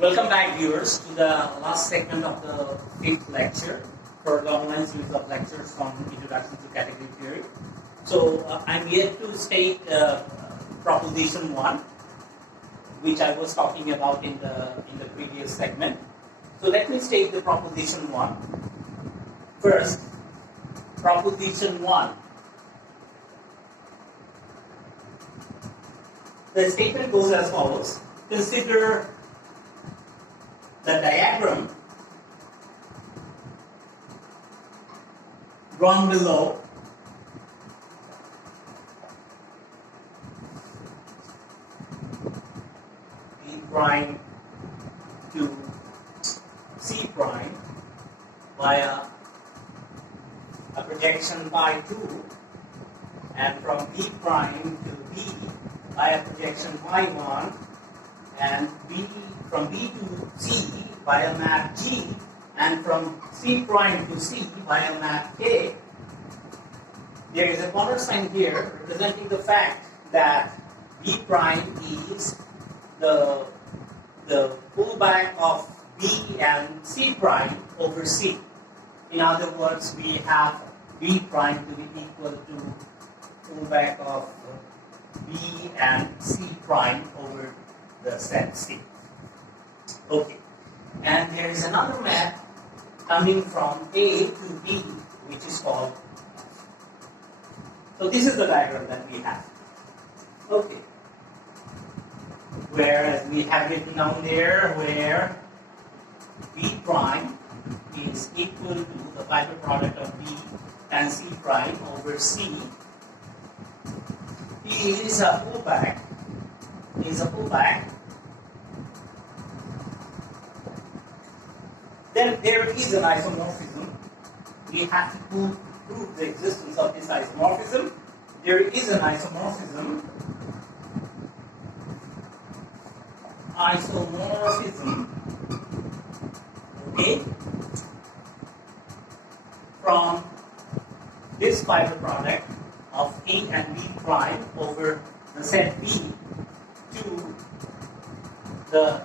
Welcome back, viewers, to the last segment of the fifth lecture for the online series of lectures on Introduction to Category Theory. So, I'm yet to state Proposition 1, which I was talking about in the previous segment. So, let me state the Proposition 1. First, Proposition 1. The statement goes as follows. Consider the diagram drawn below B prime to C prime via a projection by 2, and from B prime to B by a projection by 1, and from B to C by a map G, and from C prime to C by a map K. There is a corner sign here representing the fact that B prime is the pullback of B and C prime over C. In other words, we have B prime to be equal to pullback of B and C prime over the set C. Okay. And there is another map coming from A to B, which is called. So this is the diagram that we have. Okay. Whereas we have written down there where B prime is equal to the fiber product of B and C prime over C. Is a pullback. Then there is an isomorphism. We have to prove the existence of this isomorphism. There is an isomorphism. Okay, from this fiber product of A and B prime over the set B to the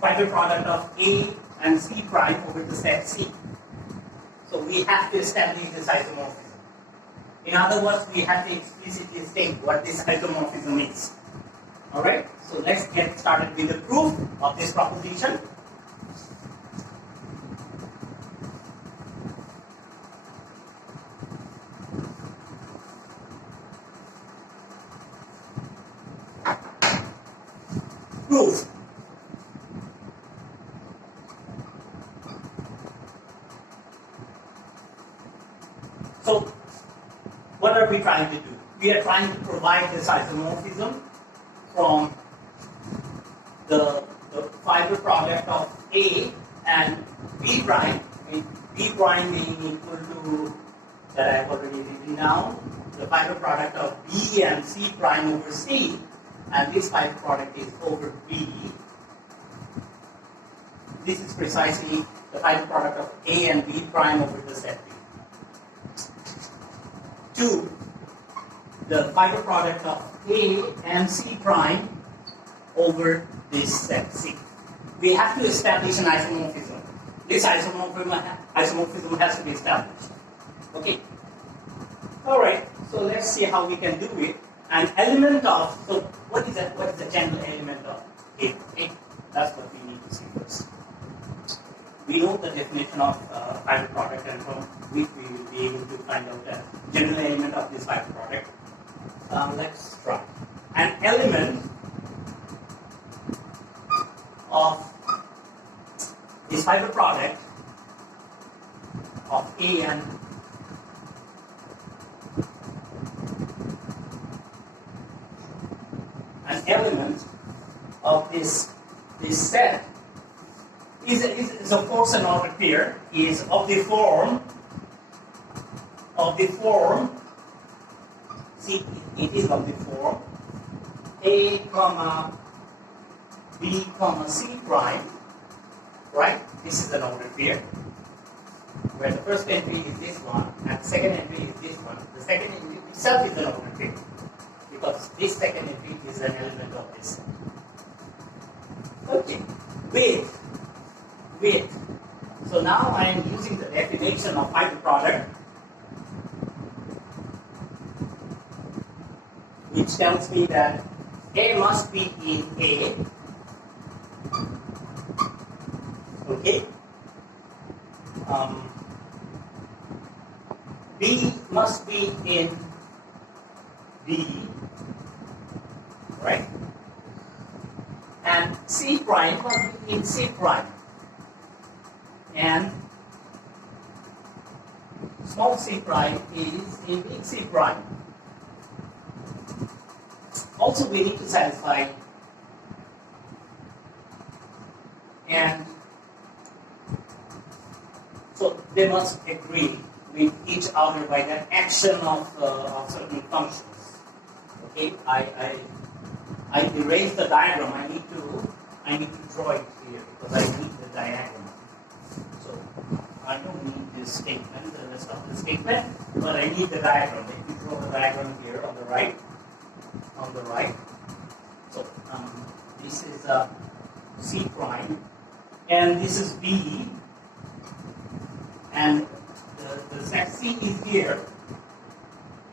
fiber product of A and C prime over the set C. So we have to establish this isomorphism. In other words, we have to explicitly state what this isomorphism is. Alright, so let's get started with the proof of this proposition. Proof. So, what are we trying to do? We are trying to provide this isomorphism from the fiber product of A and B prime, with B prime being equal to, that I've already written down, the fiber product of B and C prime over C, and this fiber product is over B. This is precisely the fiber product of A and B prime over the set B. 2. The fiber product of A and C prime over this set C. We have to establish an isomorphism. This isomorphism has to be established. Okay. Alright, so let's see how we can do it. An element of, so what is the general element of A? Okay? That's what we need to see first. We know the definition of fiber product, and from which we will be able to find out the general element of this fiber product. Let's try. An element of this fiber product of A and an element of this set is of course an ordered pair, is of the form, see, it is of the form A comma B comma C prime, right? This is an ordered pair where the first entry is this one and the second entry is this one. The second entry itself is an ordered pair because this second entry is an element of which tells me that A must be in A. Okay. B must be in B, right? And C prime must be in C prime. And small c prime is in big C prime. Also, we need to satisfy and so they must agree with each other by the action of certain functions. Okay, I erased the diagram. I need to draw it here because I need the diagram. So I don't need this statement, the rest of the statement, but I need the diagram. Let me draw the diagram here on the right. So this is C prime, and this is B, and the set C is here,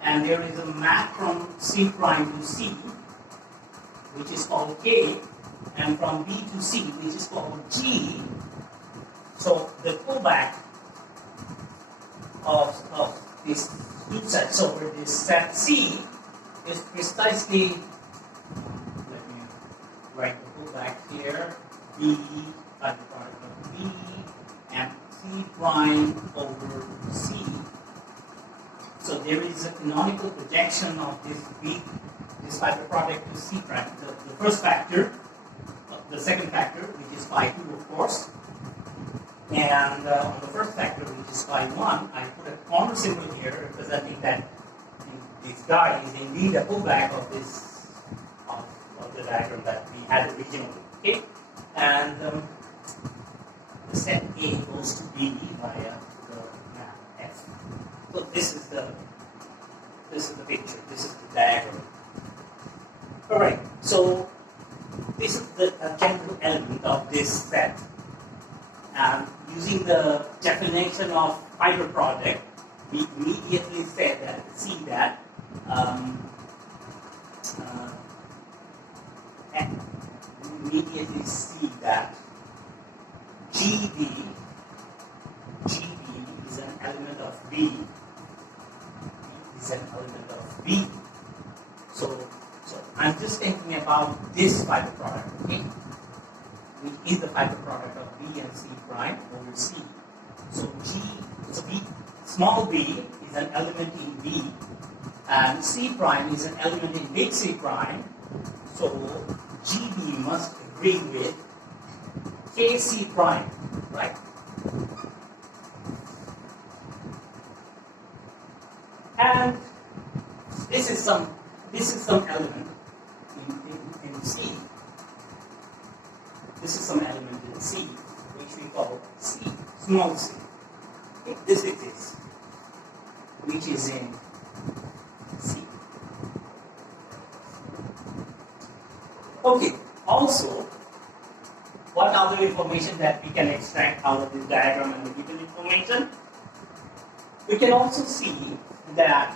and there is a map from C prime to C, which is called K, and from B to C, which is called G. So the pullback of these two sets over this set C is precisely, let me write the pullback here, B, part of B, and C prime over C. So there is a canonical projection of this fiber product to C prime. The first factor, the second factor, which is phi 2, of course, and on the first factor, which is phi 1, I put a corner symbol here representing that this guy is indeed a pullback of this of the diagram that we had originally. Okay, and the set A goes to B via the map F. So this is the picture. This is the diagram. All right. So this is the general element of this set. And using the definition of fiber product, we immediately see that GB is an element of B. So I'm just thinking about this fiber product, okay? Which is the fiber product of B and C prime over C. So B, small b is an element in B, and C prime is an element in big C prime. So GB must agree with KC prime, right? And this is some element in C. This is some element in C, which we call C, small c. This exists, which is in C. Okay, also, what other information that we can extract out of this diagram and the given information? We can also see that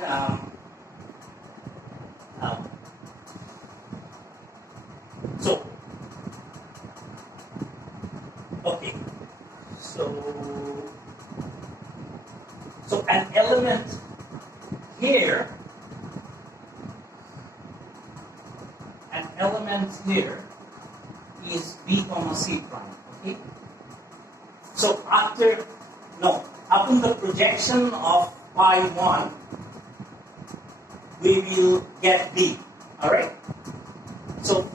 so an element here, is B comma C prime. Okay. So upon the projection of phi 1, we will get B. All right. So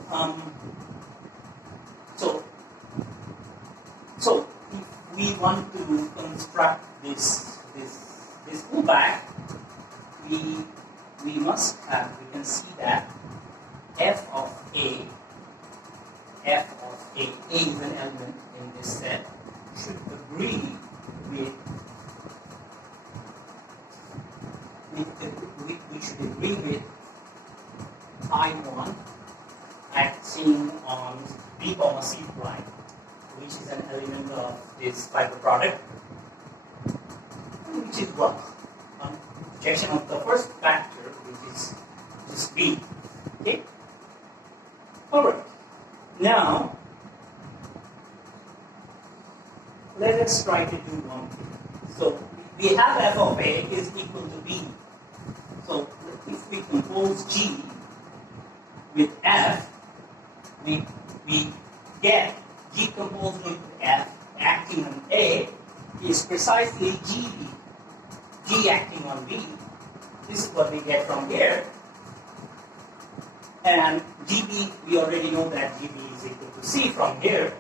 if we want to construct this pullback, we can see that F of A is an element in this set, should agree with phi 1 acting on B comma C prime, which is an element of this fiber product, which is what? Projection of the first factor, which is B. Alright, now let us try to do one thing. So we have f of a is equal to b. So if we compose G with f, we get G composed with f acting on A is precisely GB. G acting on B. This is what we get from here. And GB, we already know that GB is equal to C from here.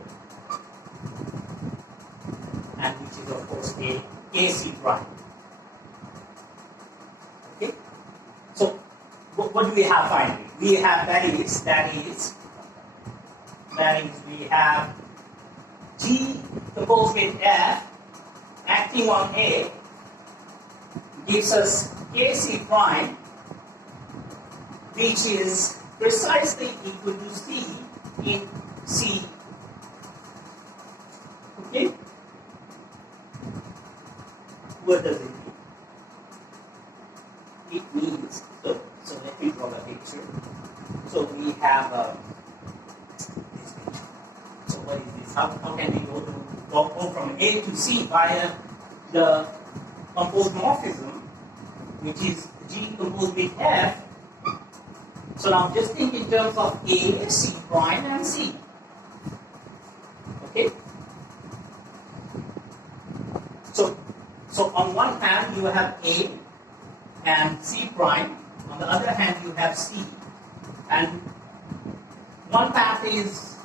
And which is of course a AC prime. Okay? So what do we have finally? We have that is we have G composed with F acting on A gives us AC prime, which is precisely equal to C in C. Okay? What does it mean? It means, so let me draw a picture. So we have this picture. So what is this? How can we go from A to C via the composed morphism, which is G composed with F? So now just think in terms of A, C prime, and C. Okay? So on one hand you have A and C prime, on the other hand you have C. And one path is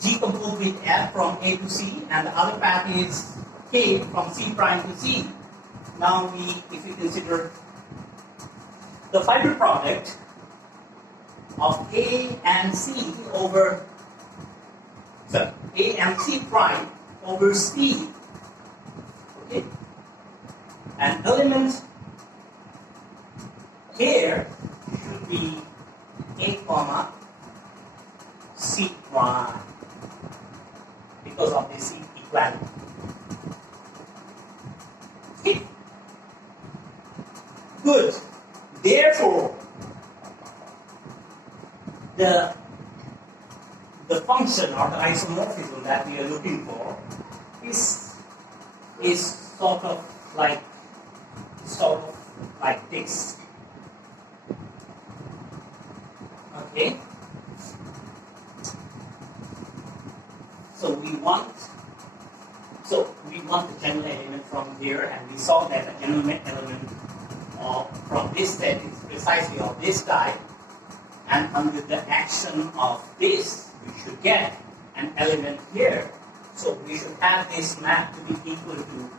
G composed with F from A to C, and the other path is K from C prime to C. Now if we consider the fiber product of A and C over, A and C prime over C, okay? An element here should be A comma C prime because of this equality. Okay? Good. Therefore, the function or the isomorphism that we are looking for is sort of like this. Okay. So we want the general element from here, and we saw that the general element from this set is precisely of this type, and under the action of this, we should get an element here. So we should have this map to be equal to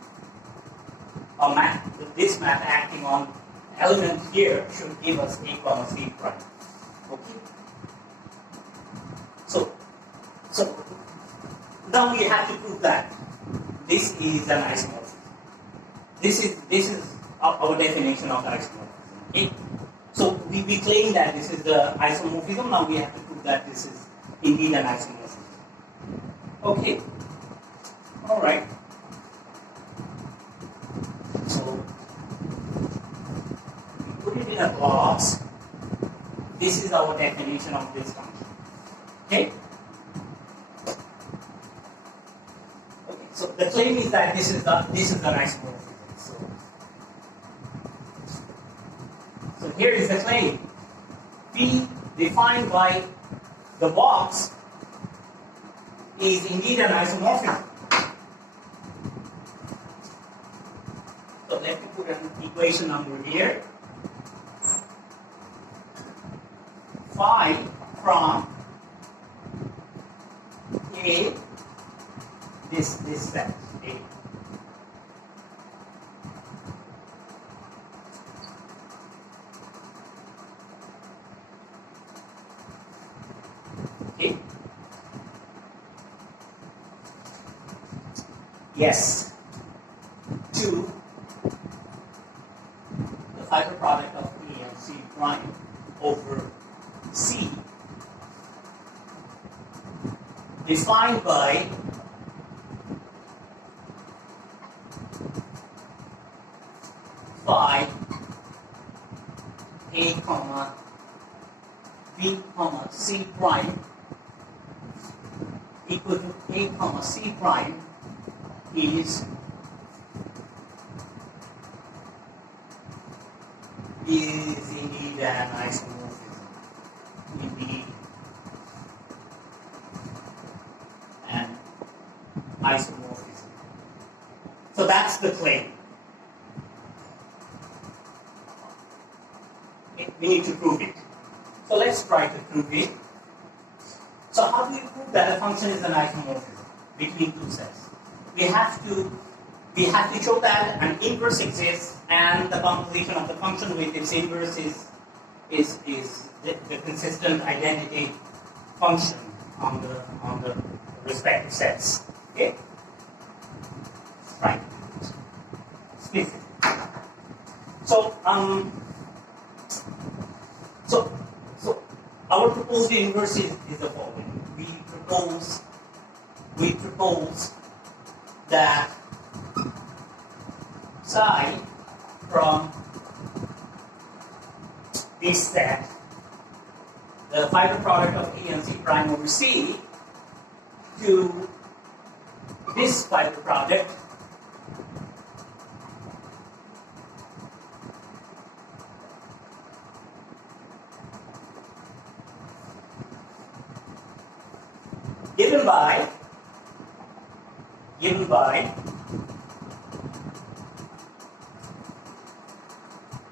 a map. This map acting on element here should give us A comma C prime. Okay. So now we have to prove that this is an isomorphism. This is our definition of the isomorphism. Okay? So we claim that this is the isomorphism. Now we have to prove that this is indeed an isomorphism. Okay. All right. So we put it in a box. This is our definition of this function. Okay. Okay. So the claim is that this is an isomorphism. So here is the claim. P defined by the box is indeed an isomorphism. So let me put an equation number here. Phi from A, this set A. Okay. Yes. To the fiber product of P and C prime over C defined by phi A comma B comma C prime equal to A comma C prime is indeed an isomorphism. Indeed an isomorphism. So that's the claim. Okay, we need to prove it. So let's try to prove it. So how do you prove that a function is an isomorphism between two sets? We have to show that an inverse exists and the composition of the function with its inverse is the consistent identity function on the respective sets. Okay? Right. Explicit. So our proposed inverse is the following. We propose that psi from this set, the fiber product of A and C prime over C, to this fiber product given by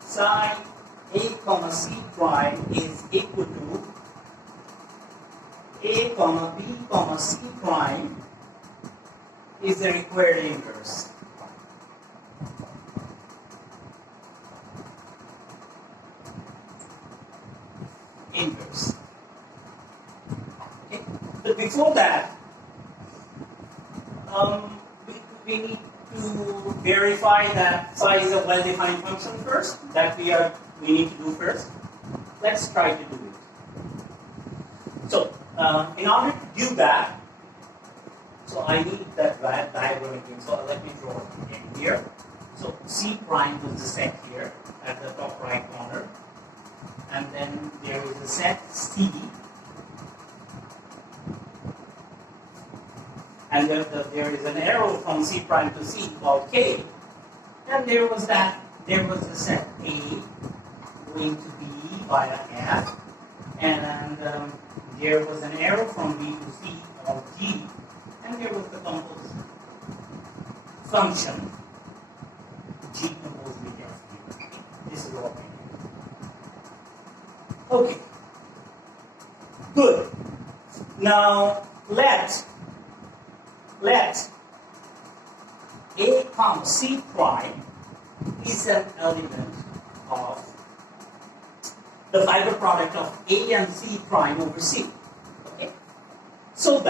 psi A comma C prime is equal to A comma B comma C prime is the required inverse. Okay. But before that, we need to verify that psi is a well-defined function first. That we need to do first. Let's try to do it. So, in order to do that, so I need that diagram again. So let me draw it again here. So C prime was the set here at the top right corner, and then there is a set C. And there is an arrow from C prime to C called K. And there was a set A going to B via F. And there was an arrow from B to C called G. And there was the composed function G composed with F. This is all. Okay. Good. Now let A comma C prime is an element of the fiber product of A and C prime over C. Okay? So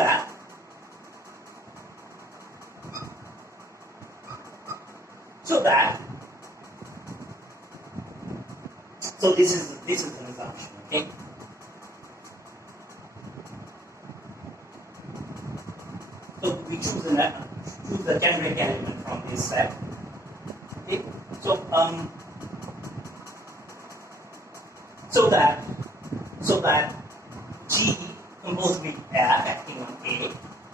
this is an assumption, okay? So we choose the generic element from this set. Okay? So that G composed with F acting on A.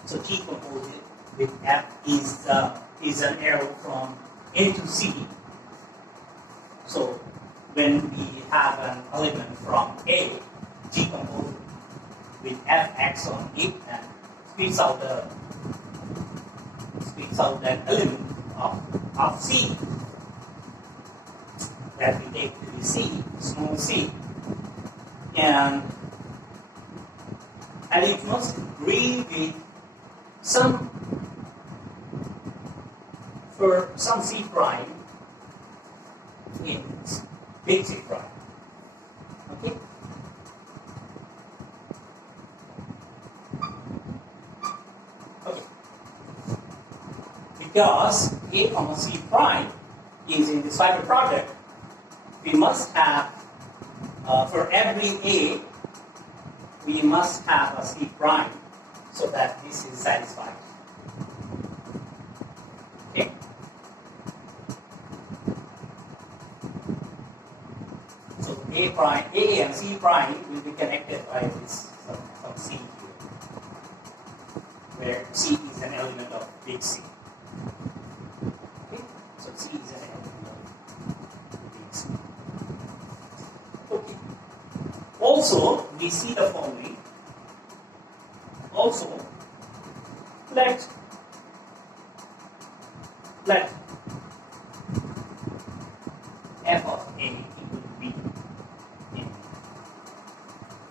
So G composed with F is an arrow from A to C. So when we have an element from A, G composed with F acts on it and spits out that element of C that we take to be C, small c, and it must agree with some C prime in big C prime. Okay? Okay. Because A comma C prime is in this fiber product, we must have, for every A, we must have a C prime so that this is satisfied. Okay? So A and C prime will be connected by this some C here. also let f of a equal to b in.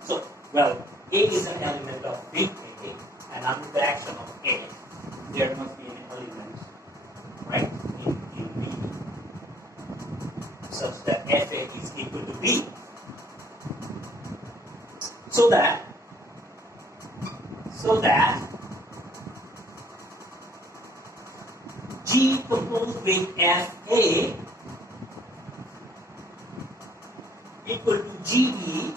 So, well, a is an element of big A, and under the action of A, there must be an element, right, in B, such that fa is equal to b. So that G composed with fa equal to GB,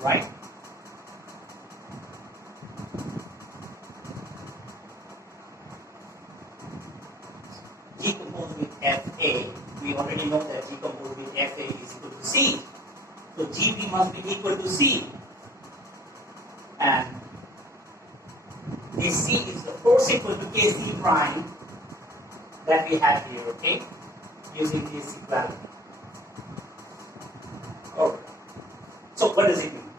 right? G composed with fa, we already know that G composed with fa is equal to C. So GB must be equal to C. And this C is of course equal to KC prime that we have here, okay? Using this equality. Alright. So what does it mean?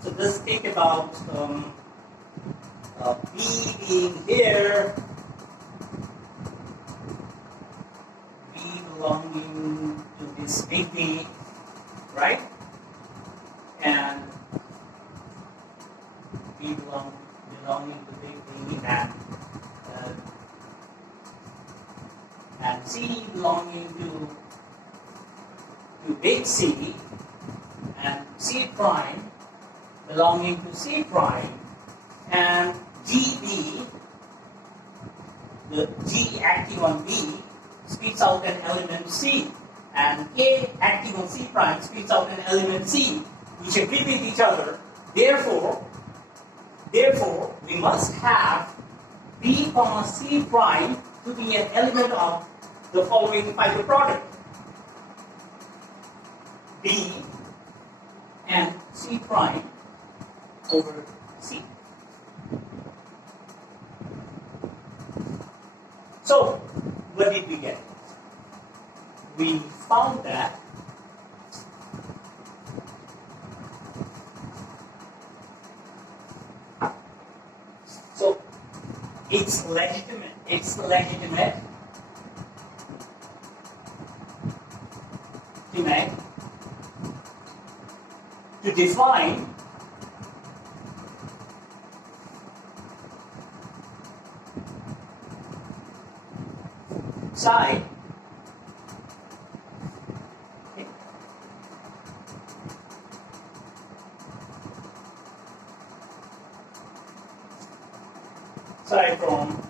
So just think about B being here, B belonging to this big B, right? And B belonging to big B and C belonging to big C, and C prime belonging to C prime, and GB, the G acting on B, spits out an element C, and A acting on C prime spits out an element C, which agree with each other. Therefore, we must have B comma C prime to be an element of the following fiber product: B and C prime over C. So, what did we get? We found that it's legitimate to define psi from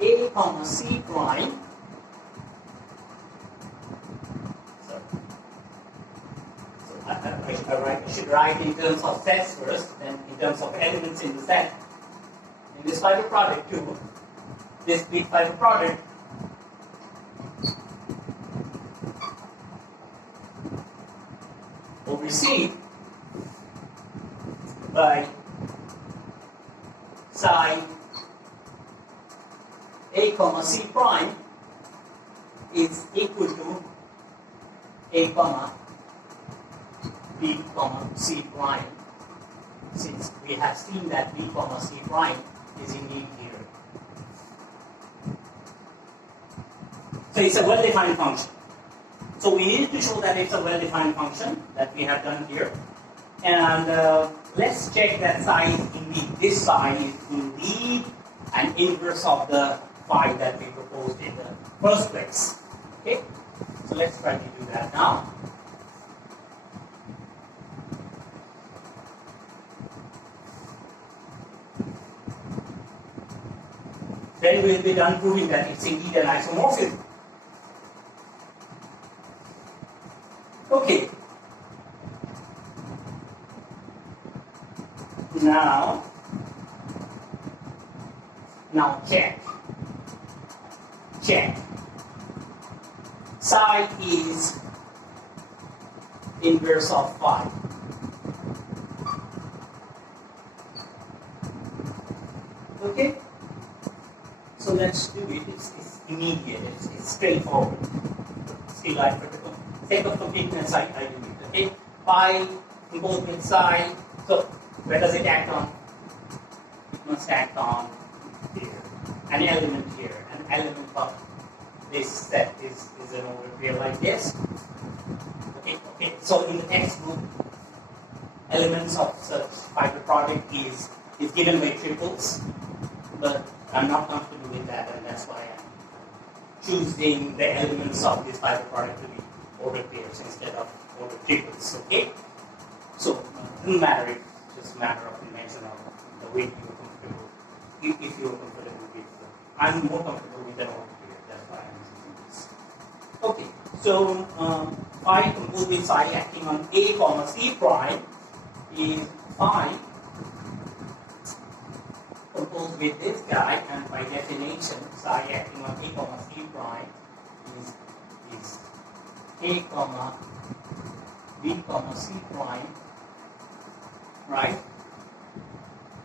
A comma C prime. I should write in terms of sets first, then in terms of elements in the set. In this fiber product too, this big fiber product overseen by psi A comma C prime is equal to A comma B comma C prime, since we have seen that B comma C prime is indeed here. So it's a well-defined function. So we need to show that it's a well-defined function that we have done here. And let's check that psi is indeed, this psi is indeed an inverse of the phi that we proposed in the first place. Okay? So let's try to do that now. Then we'll be done proving that it's indeed an isomorphism. Okay. Now check. Psi is inverse of phi. Okay? So let's do it. It's immediate. It's straightforward. Still, for the sake of completeness, I do it. Okay? Phi composed with psi. So where does it act on? It must act on here. An element here. An element of this set is an overpair like this. Okay. So in the textbook, elements of such fiber product is given by triples, but I'm not comfortable with that, and that's why I'm choosing the elements of this fiber product to be order pairs instead of order triples. Okay. So it doesn't matter. It's just a matter of convention or the way you're comfortable. If you're comfortable with, I'm more comfortable with an order pair. That's why I'm using this. Okay. So phi composed with psi acting on A comma C prime is phi composed with this guy, and by definition psi acting on A comma C prime is A comma B comma C prime, right?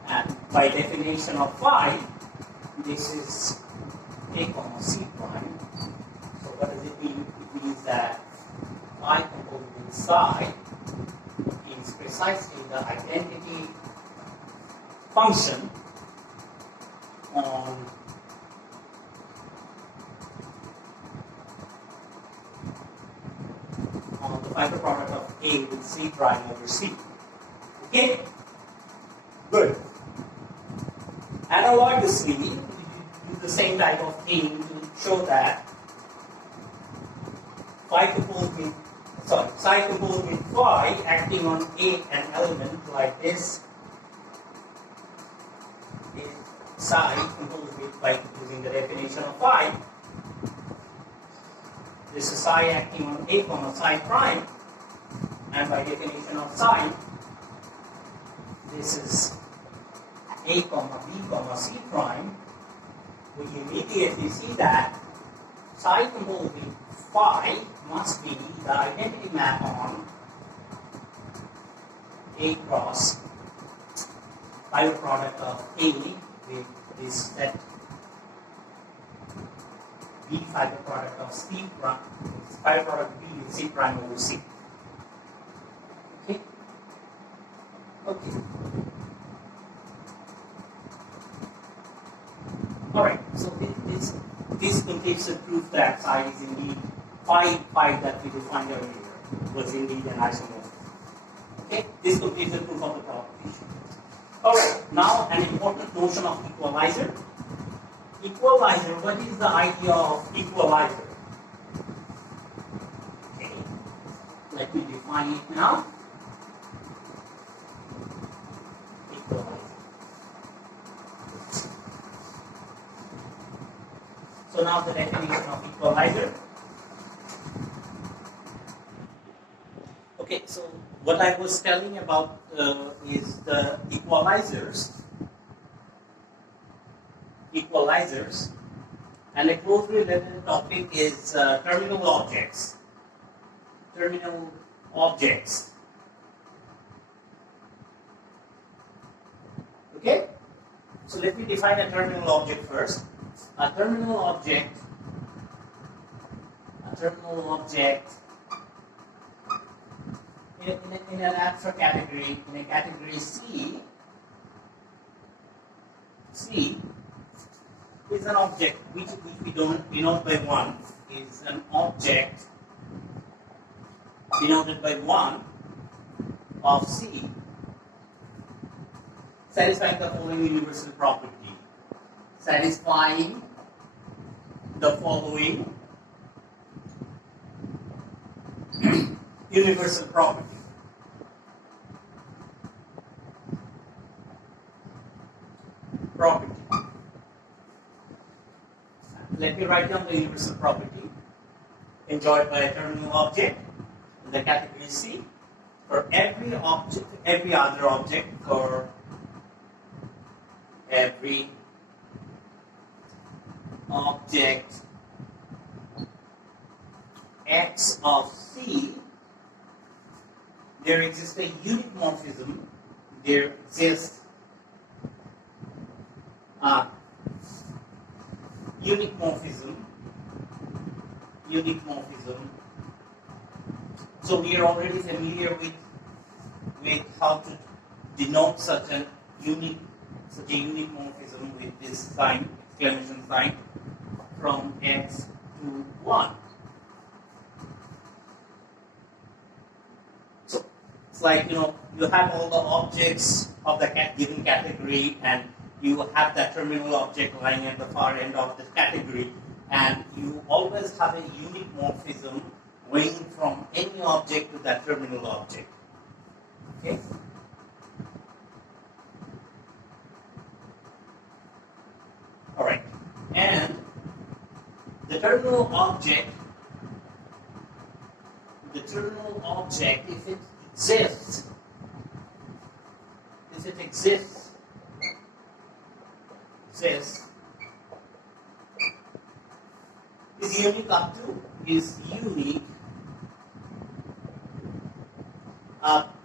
And by definition of phi, this is A comma C prime. So what does it mean? It means that phi composed with psi is precisely the identity function on the fiber product of A with C prime over C. Okay? Good. Analogously, we do the same type of thing to show that psi composed with phi acting on an element like this is psi composed with, by using the definition of phi. This is psi acting on A comma psi prime, and by definition of psi, this is A comma B comma C prime. We immediately see that psi composed with phi must be the identity map on A cross fiber product of A with this set B fiber product of C prime, fiber product B with C prime over C. Okay? Okay. Alright, so this completes the proof that psi is indeed phi that we defined earlier was indeed an isomorphism. Okay, this completes the proof of the proposition. Alright, now an important notion of equalizer. Equalizer, what is the idea of equalizer? Okay, let me define it now. Equalizer. So now the definition of equalizer. Okay, so what I was telling about is the equalizers, and a closely related topic is terminal objects. Okay, so let me define a terminal object first. A terminal object in an abstract category, in a category C is an object which we denote by 1, is an object denoted by 1 of C satisfying the following universal property. Satisfying the following universal property. Let me write down the universal property enjoyed by a terminal object in the category C for every other object for every object X of C. There exists a unique morphism. There exists a unique morphism. So we are already familiar how to denote such a unique morphism with this sign, exclamation sign, from x to 1. So it's like, you have all the objects of the given category, and you have that terminal object lying at the far end of the category, and you always have a unique morphism going from any object to that terminal object. Okay? Alright. And the terminal object, if it exists, is unique up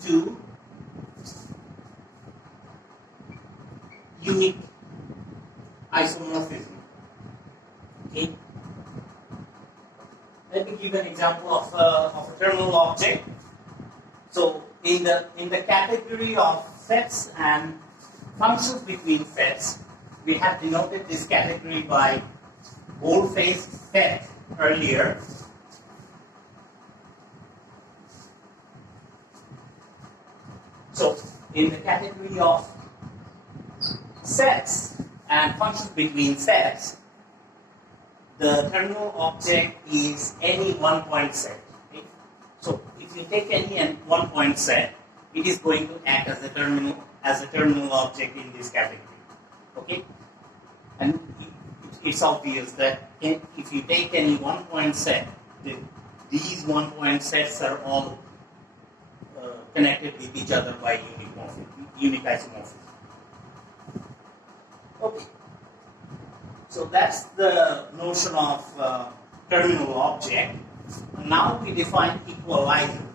to unique isomorphism. Okay. Let me give an example of a terminal object. So in the category of sets and functions between sets, we have denoted this category by bold-faced set earlier. So in the category of sets and functions between sets, the terminal object is any one-point set. Okay? So if you take any one-point set, it is going to act as a terminal object in this category. Okay, and it's obvious that if you take any one-point set, these one-point sets are all connected with each other by unique isomorphism. Okay. So that's the notion of terminal object. Now we define equalizer.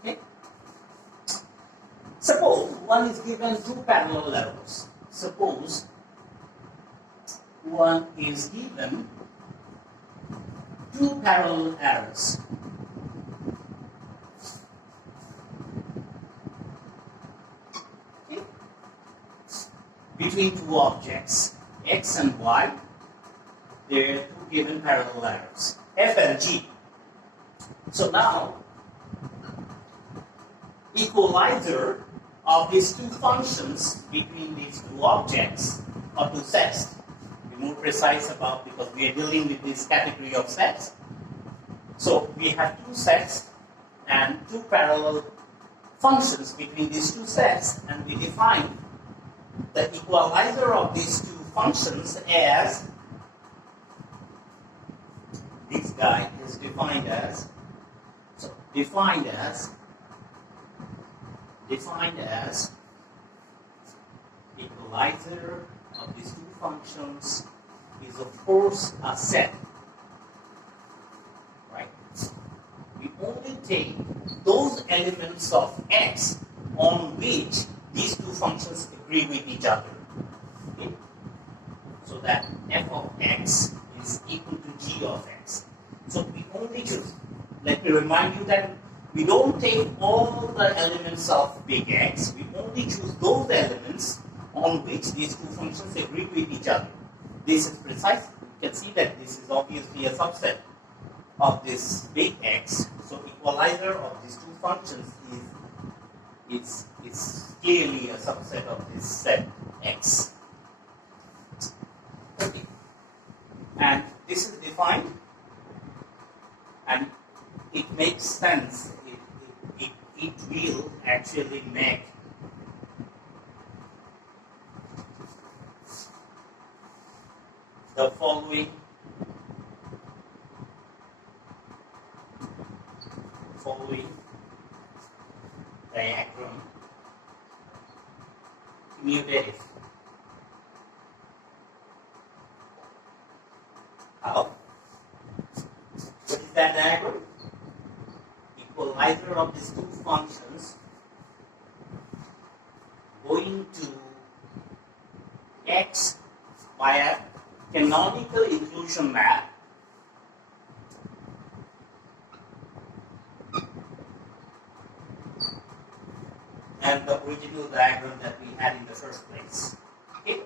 Okay. Suppose one is given two parallel levels. Suppose one is given two parallel arrows. Between two objects, x and y, there are two given parallel arrows, f and g. So now, equalizer of these two functions between these two objects, or two sets, be more precise about, because we are dealing with this category of sets. So we have two sets and two parallel functions between these two sets, and we define the equalizer of these two functions as, this guy is defined as equalizer of these two functions is of course a set, right? We only take those elements of x on which these two functions agree with each other. Okay? So that f of x is equal to g of x. So we only choose. Let me remind you that we don't take all the elements of big X. We only choose those elements on which these two functions agree with each other. This is precise. You can see that this is obviously a subset of this big X. So equalizer of these two functions is clearly a subset of this set X. Okay. And this is defined, and it makes sense. It will actually make the following diagram commutative. How? What is that diagram? Equalizer of these two functions going to x by a canonical inclusion map than the original diagram that we had in the first place. Okay?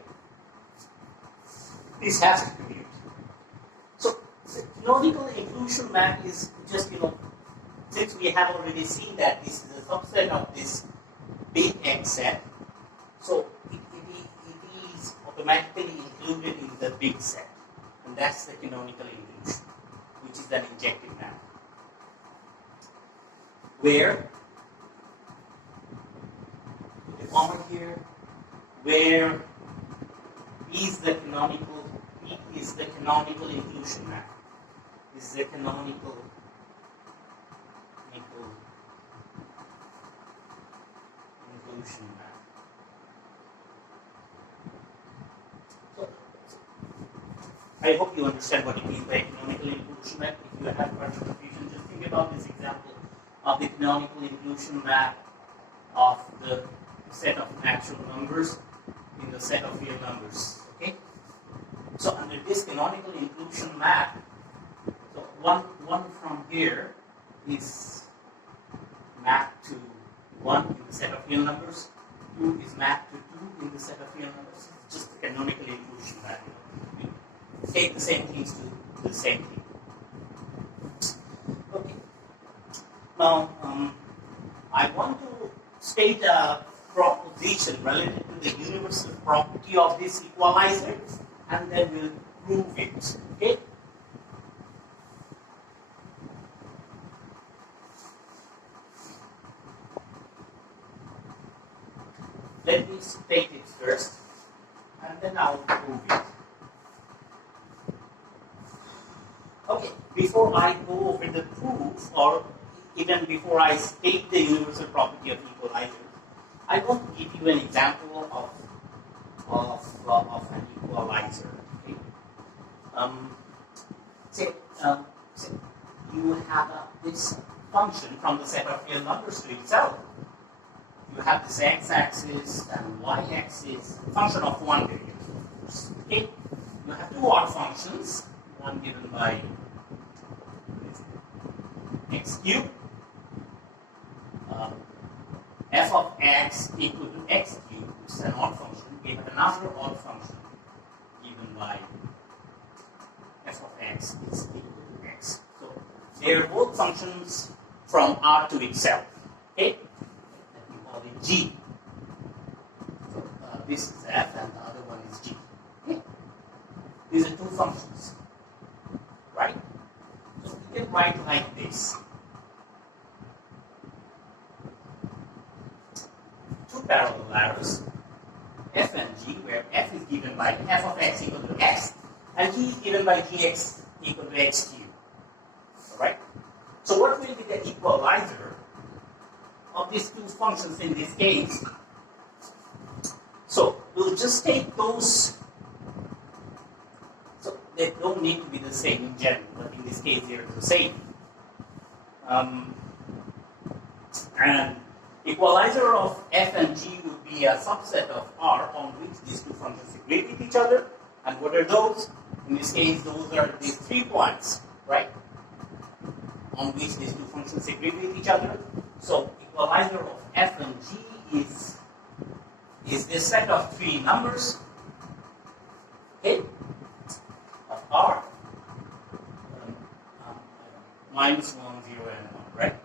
This has to commute. So the canonical inclusion map is just, since we have already seen that this is a subset of this big X set, so it is automatically included in the big set. And that's the canonical inclusion, which is an injective map. Where, put a comma here, where is the canonical inclusion map. This is the canonical inclusion map. So, I hope you understand what it means by canonical inclusion map. If you have further confusion, just think about this example of the canonical inclusion map of the set of natural numbers in the set of real numbers. Okay? So under this canonical inclusion map, so one from here is mapped to 1 in the set of real numbers, 2 is mapped to 2 in the set of real numbers. It's just the canonical inclusion map. We take the same things to the same thing. Okay. Now, I want to state a proposition related to the universal property of this equalizer, and then we'll prove it. Okay? Let me state it first, and then I'll prove it. Okay, before I go over the proof, or even before I state the universal property of equalizer, I want to give you an example of an equalizer. Okay? Say you have this function from the set of real numbers to itself. You have this x-axis and y-axis, function of one variable. Okay? You have two odd functions, one given by x cubed, f of x equal to x cubed, which is an odd function. We have another odd function given by f of x is equal to x. So they are both functions from R to itself. Okay? Let me call it G. So this is f and the other one is G. Okay? These are two functions. Right? So we can write like this. Two parallel arrows, f and g, where f is given by f of x equal to x, and g is given by gx equal to x cubed. Alright? So what will be the equalizer of these two functions in this case? So we'll just take those. So they don't need to be the same in general, but in this case they're the same. And equalizer of f and g would be a subset of R on which these two functions agree with each other. And what are those? In this case, those are these 3 points, right? On which these two functions agree with each other. So equalizer of f and g is this set of 3 numbers, okay, of R, minus 1, 0, and 1, right?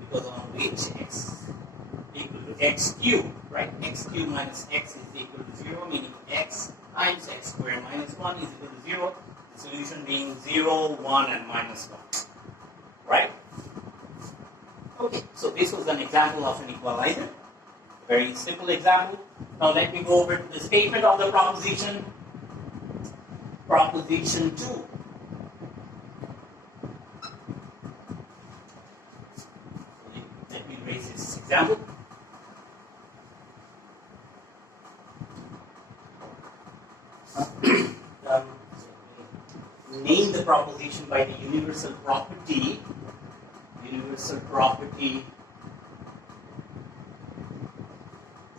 Because on which x equal to x cubed, right? X cubed minus x is equal to 0, meaning x times x squared minus 1 is equal to 0. The solution being 0, 1, and minus 1. Right? Okay, so this was an example of an equalizer. Very simple example. Now let me go over to the statement of the proposition. Proposition 2. Let me erase this example. Name the proposition by the universal property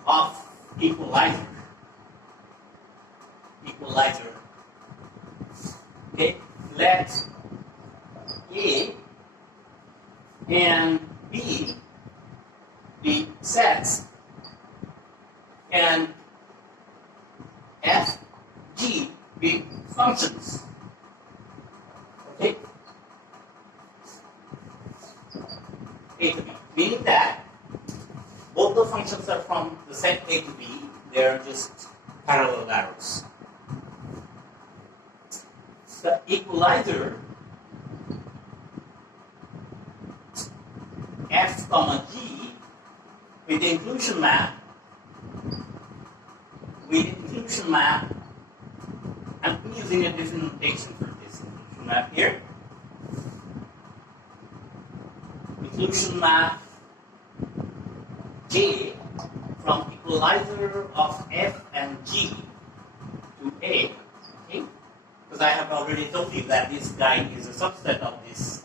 of equalizer. Okay, let A and B be sets and f, g be functions. Okay? A to B. Meaning that both the functions are from the set A to B, they are just parallel arrows. The equalizer f comma g with the inclusion map, I'm using a different notation for this inclusion map here. Inclusion map J from equalizer of f and g to A. Okay? Because I have already told you that this guy is a subset of this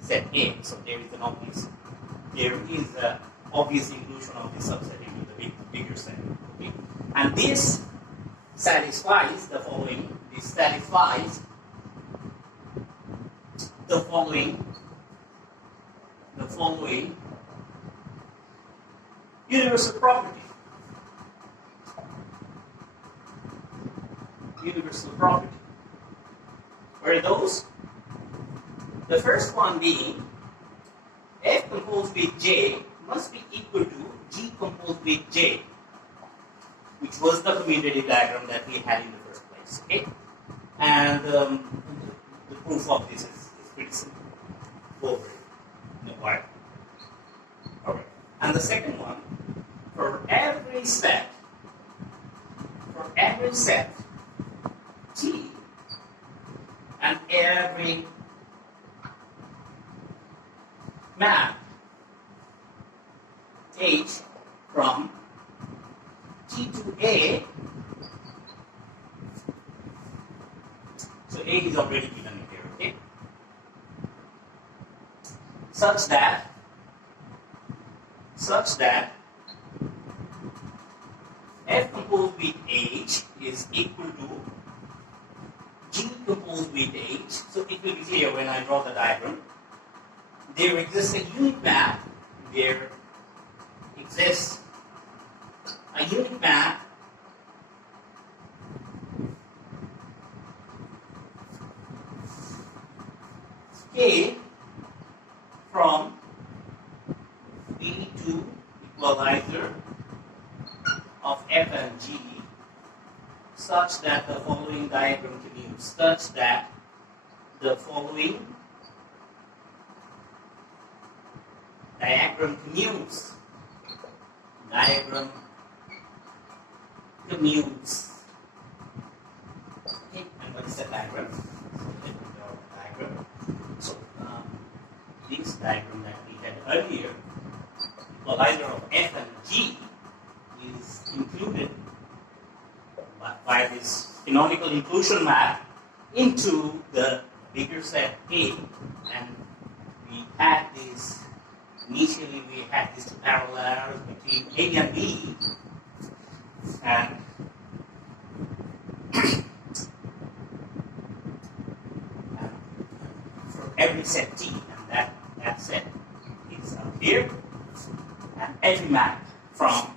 set A, so there is an obvious inclusion of this subset into the bigger set. Okay? And this satisfies the following. This satisfies the following universal property. Universal property. What are those? The first one being f composed with j must be equal to g composed with j, which was the commutative diagram that we had in the first place. Okay? And the proof of this is pretty simple. Go over it in a while. Alright. And the second one, for every set T and every map H from T to A, so A is already given here, okay? Such that F composed with H is equal to G composed with H. So it will be clear when I draw the diagram. There exists a unit map. There exists a unit map K from B to equalizer of F and G such that the following diagram commutes, such that the following diagram commutes. Okay, and what is the diagram? So this diagram that we had earlier, equalizer of F and G is included by this canonical inclusion map into the bigger set A, and we had this. Initially, we had these two parallel arrows between A and B, and for every set T, and that set is up here, and every map from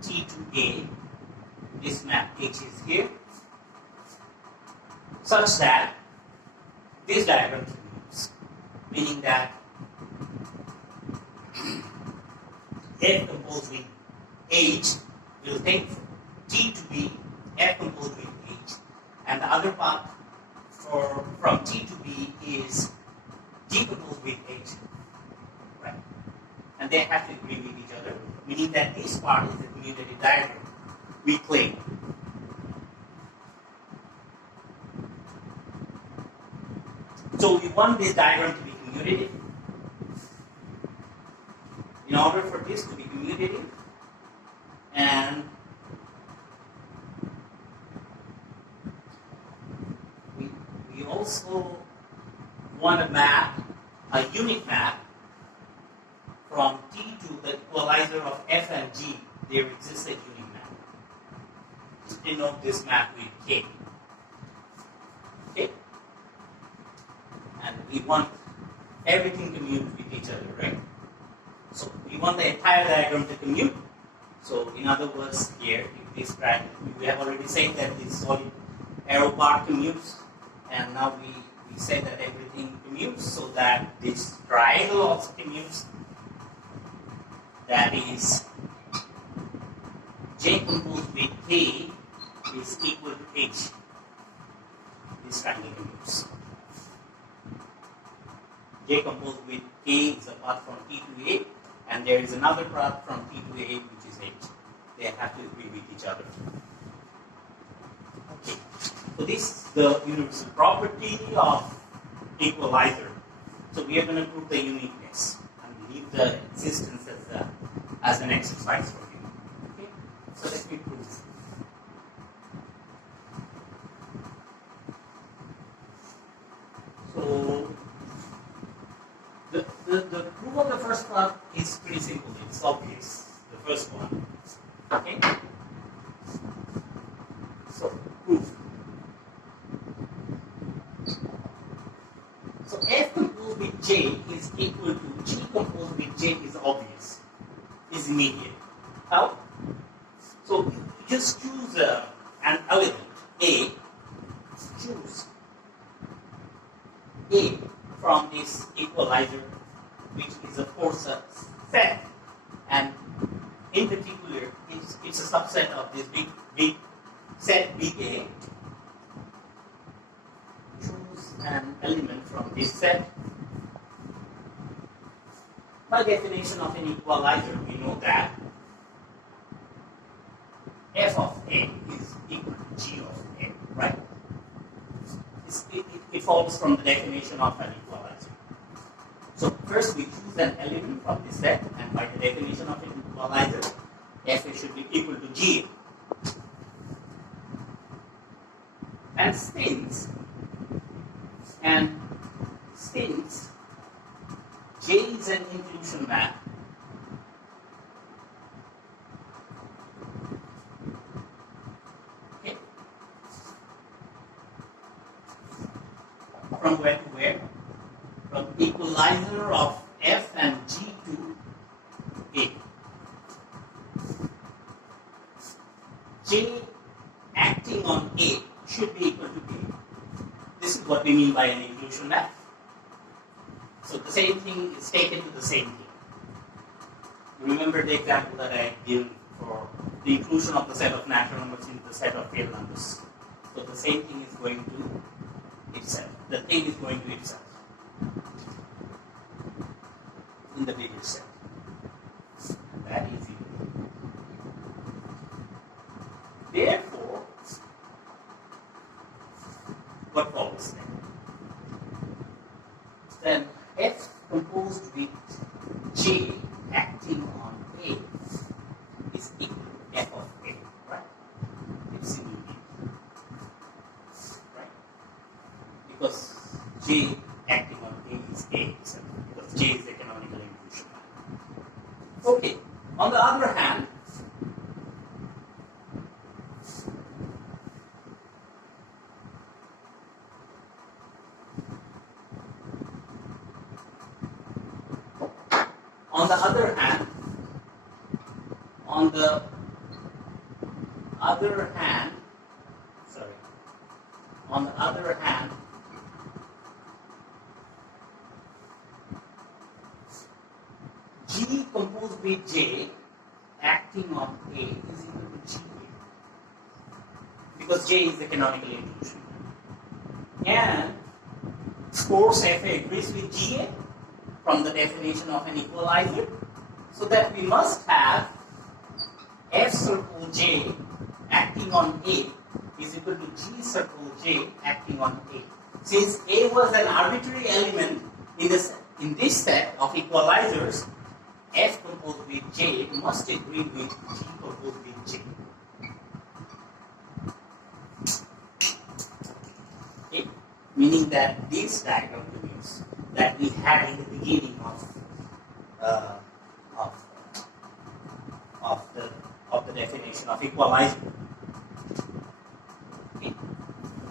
T to A, this map H is here, such that this diagram moves, meaning that F composed with H will take T to be F composed with H, and the other part from T to B is G composed with H, right? And they have to agree with each other, meaning that this part is the commutative diagram we claim. So we want this diagram to be commutative. In order for this to be commutative, and we also want a map, a unit map from T to the equalizer of F and G. There exists a unit map. Just denote this map with K. Okay? And we want everything commute with each other, right? So we want the entire diagram to commute So in other words, here, if this triangle, we have already said that this solid arrow part commutes, and now we say that everything commutes, so that this triangle also commutes. That is, J composed with K is equal to H. This triangle commutes. J composed with K is a path from T to A, and there is another path from T to A which is H. They have to agree with each other. Okay. So this is the universal property of equalizer. So we are going to prove the uniqueness and leave the existence as an exercise for you. Okay. So let me prove. So the proof of the first part is pretty simple. It's obvious. The first one. Okay. So proof. So F composed with J is equal to G composed with J is obvious. Is immediate. How? So you just choose an element A. Choose A from this equalizer, which is of course a set, and in particular it's a subset of this big set big A. Choose an element from this set. By definition of an equalizer, we know that f of A is equal to g of A, right? It follows from the definition of an equalizer. So first we choose an element from this set, and by the definition of an equalizer, f should be equal to g. And since J is an inclusion map, okay, from where to where? From equalizer of F and G to A. J acting on A should be equal to A. This is what we mean by an inclusion map. So the same thing is taken to the same thing. You remember the example that I gave for the inclusion of the set of natural numbers in the set of real numbers. So the same thing is going to itself. The thing is going to itself in the bigger set. That is it. Therefore, what follows then? Then F composed with J acting on A is equal to F of A, right? It's immediate, right? Because J acting on A is A itself, because J is the canonical inclusion. Okay, on the other hand, on the other hand, G composed with J acting on A is equal to GA, because J is the canonical inclusion. And of course FA agrees with GA from the definition of an equalizer, so that we must have F circle J acting on A is equal to G circle J acting on A. Since A was an arbitrary element in this set of equalizers, F composed with J must agree with G composed with J. Okay? Meaning that this diagram means that we had in the beginning of the definition of equalizer. Okay.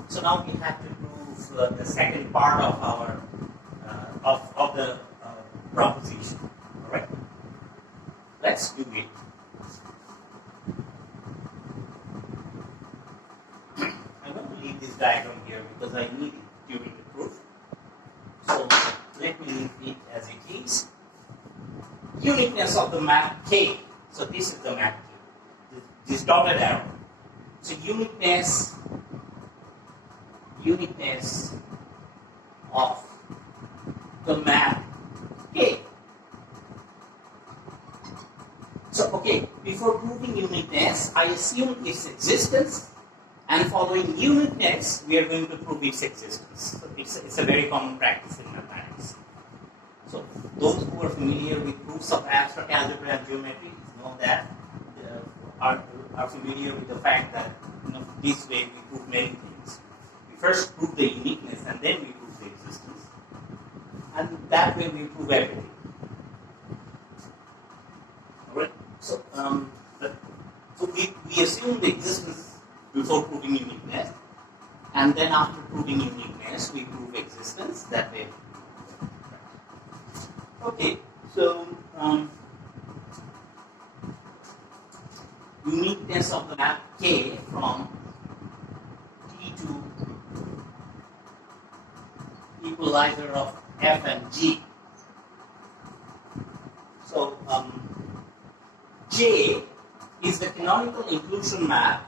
So now we have to prove the second part of our of the proposition. All right. Let's do it. uniqueness of the map K. So this is the map K. This dotted arrow. So uniqueness of the map K. So okay, before proving uniqueness, I assume its existence, and following uniqueness, we are going to prove its existence. So it's a very common practice in mathematics. So those who are familiar with proofs of abstract algebra and geometry know that are familiar with the fact that this way we prove many things. We first prove the uniqueness and then we prove the existence. And that way we prove everything. Alright? So, we assume the existence before proving uniqueness, and then after proving uniqueness we prove existence. That way. Okay, so uniqueness of the map K from T to equalizer of F and G. So J is the canonical inclusion map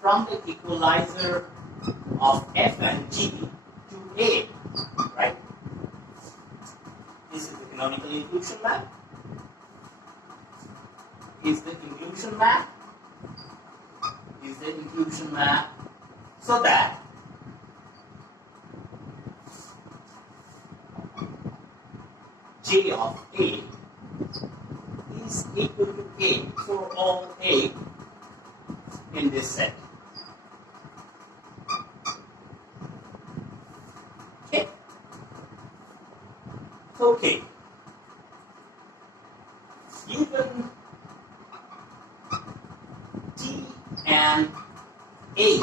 from the equalizer of F and G to A, right? This is the canonical inclusion map. Is the inclusion map so that J of A is equal to A for all A in this set. Okay. Okay. Given T and H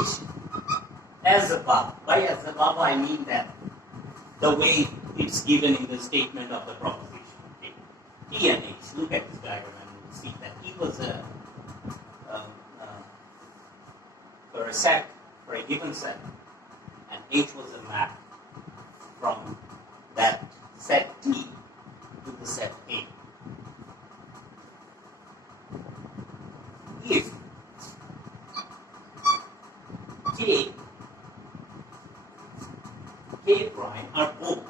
as above. By as above, I mean that the way it's given in the statement of the proposition. Okay. T and H. Look at this diagram and you'll see that T was for a set, for a given set, and H was a map from that set T to the set A. If K prime are both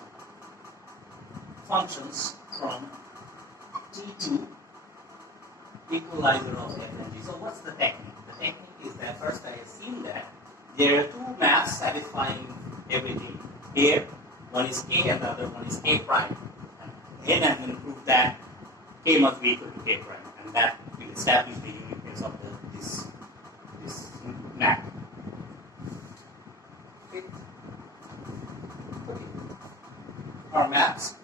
functions from T to equalizer of F and G. So what's the technique? The technique is that first I assume that there are two maps satisfying everything. Here, one is K and the other one is K prime. And then I'm going to prove that K must be equal to K prime, and that will establish the uniqueness of this map. Okay. Our maps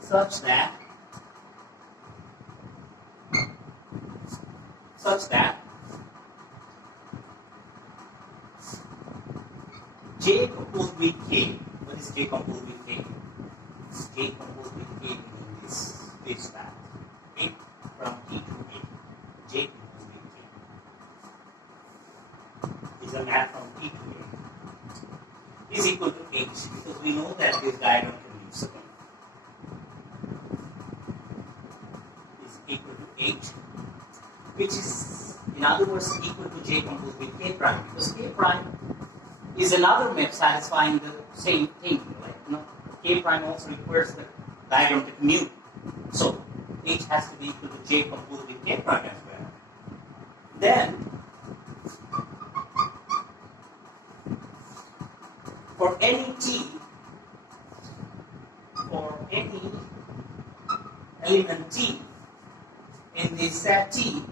such that J composed with K. What is J composed with K? J composed with K meaning this map. Okay? From T to A. J composed with K is a map from T to A. Is equal to H, because we know that this diagram can be useful. Is equal to H, which is in other words equal to J composed with K prime, because K prime is another map satisfying the same thing. Like, K prime also requires the diagram to commute. So H has to be equal to J composed with K prime as well. Then for any element T in this set T,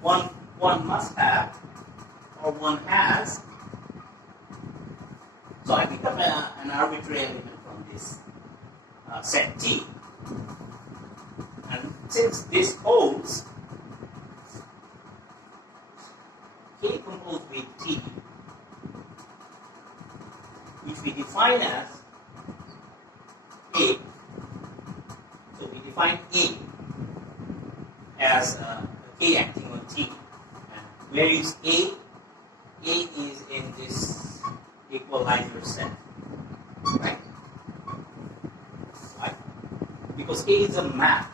one must have, or one has. So I pick up an arbitrary element from this set T, and since this holds, K composed with T, which we define as A. So we define A as K acting on T. And where is A? A is in this equalizer set. Right? because A is a map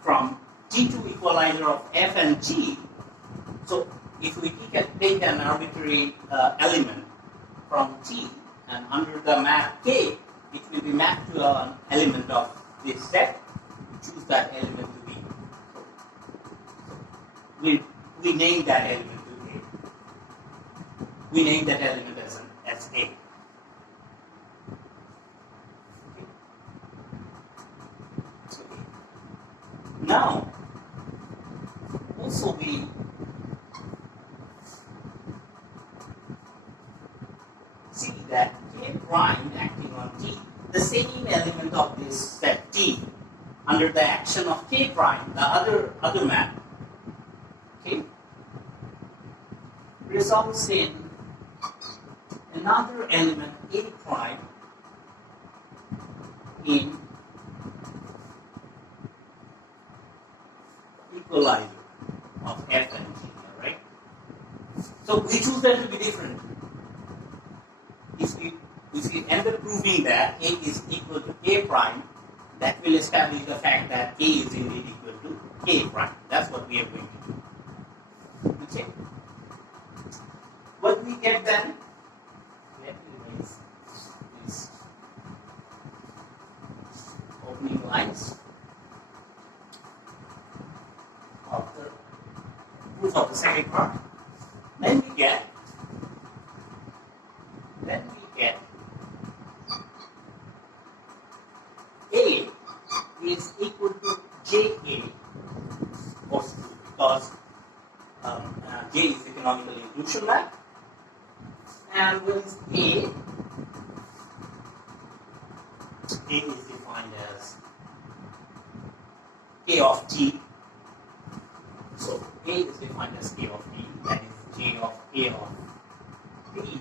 from G to equalizer of F and G. So if we take an arbitrary element from T and under the map K, it will be mapped to an element of this set. We choose that element to be. So we name that element to A. We name that element as A. Okay. Now, also we see that K prime acting on T, the same element of this set T, under the action of K prime, the other map, okay, results in another element A prime in equalizer of F and G, right? So we choose them to be different. If we end up proving that A is equal to K prime, that will establish the fact that A is indeed equal to K prime. That's what we are going to do. Okay. What we get then? Let me erase these opening lines of the proof of the second part. Then we get A is equal to JA, because J is the canonical inclusion map. And what is A? A is defined as K of T. So A is defined as K of T, that is J of A of T.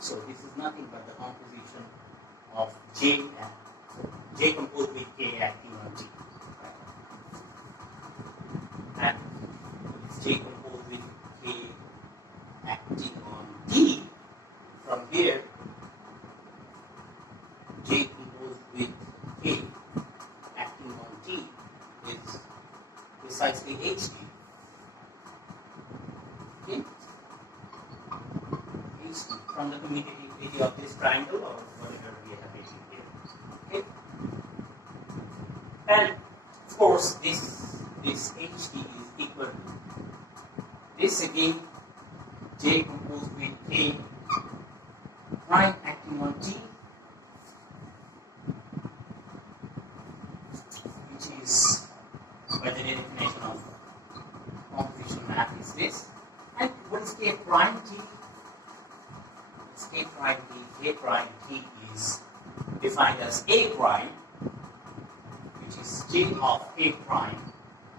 So this is nothing but the composition of J and J composed with K acting on T. And it's J composed with K acting on T. From here, J composed with K acting on T is precisely HT. Okay? HT from the commutativity of this triangle or whatever we have written here. Okay? And of course, this HT is equal to this again, J composed with K prime acting on T, which is by the definition of composition map is this. And what is K prime T? It's K prime T. K prime T is defined as A prime, which is J of A prime,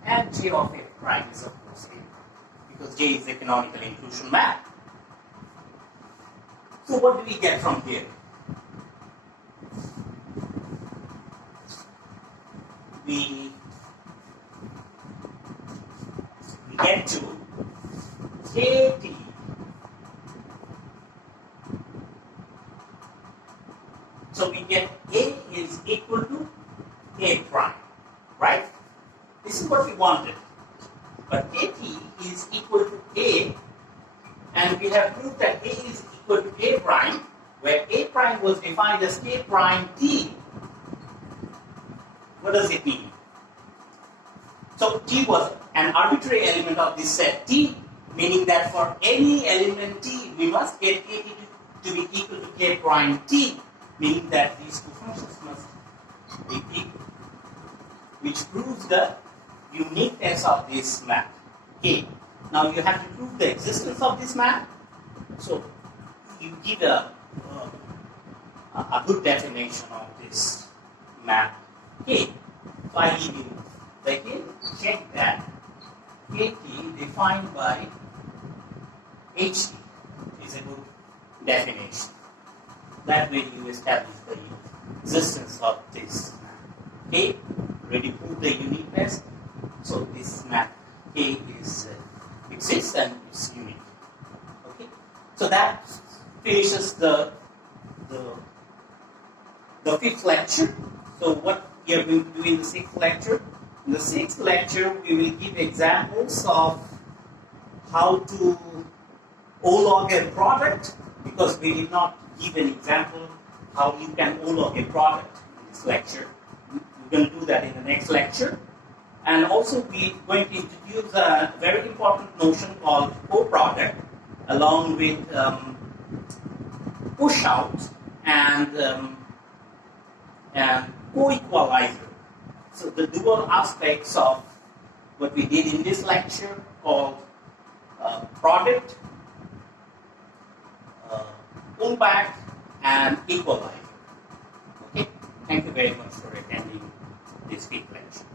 and J of A prime is of course A, because J is the canonical inclusion map. So what do we get from here? We get to KT so we get A is equal to A prime, right? This is what we wanted. But KT is equal to A, and we have proved that A is equal to A prime, where A prime was defined as K prime T. What does it mean? So T was an arbitrary element of this set T, meaning that for any element T, we must get KT to be equal to K prime T, meaning that these two functions must be equal, which proves the uniqueness of this map K. Now you have to prove the existence of this map, so you give a good definition of this map K. So I give you the hint, check that KT defined by HT is a good definition. That way you establish the existence of this map K. Already prove the uniqueness. So this map K exists and it's unique. Okay. So that finishes the the fifth lecture. So what we are going to do in the sixth lecture? In the sixth lecture, we will give examples of how to O-log a product, because we did not give an example how you can O-log a product in this lecture. We're going to do that in the next lecture. And also we're going to introduce a very important notion called co-product, along with push out and co-equalizer. So the dual aspects of what we did in this lecture called product, impact, and equalizer. Okay, thank you very much for attending this week's lecture.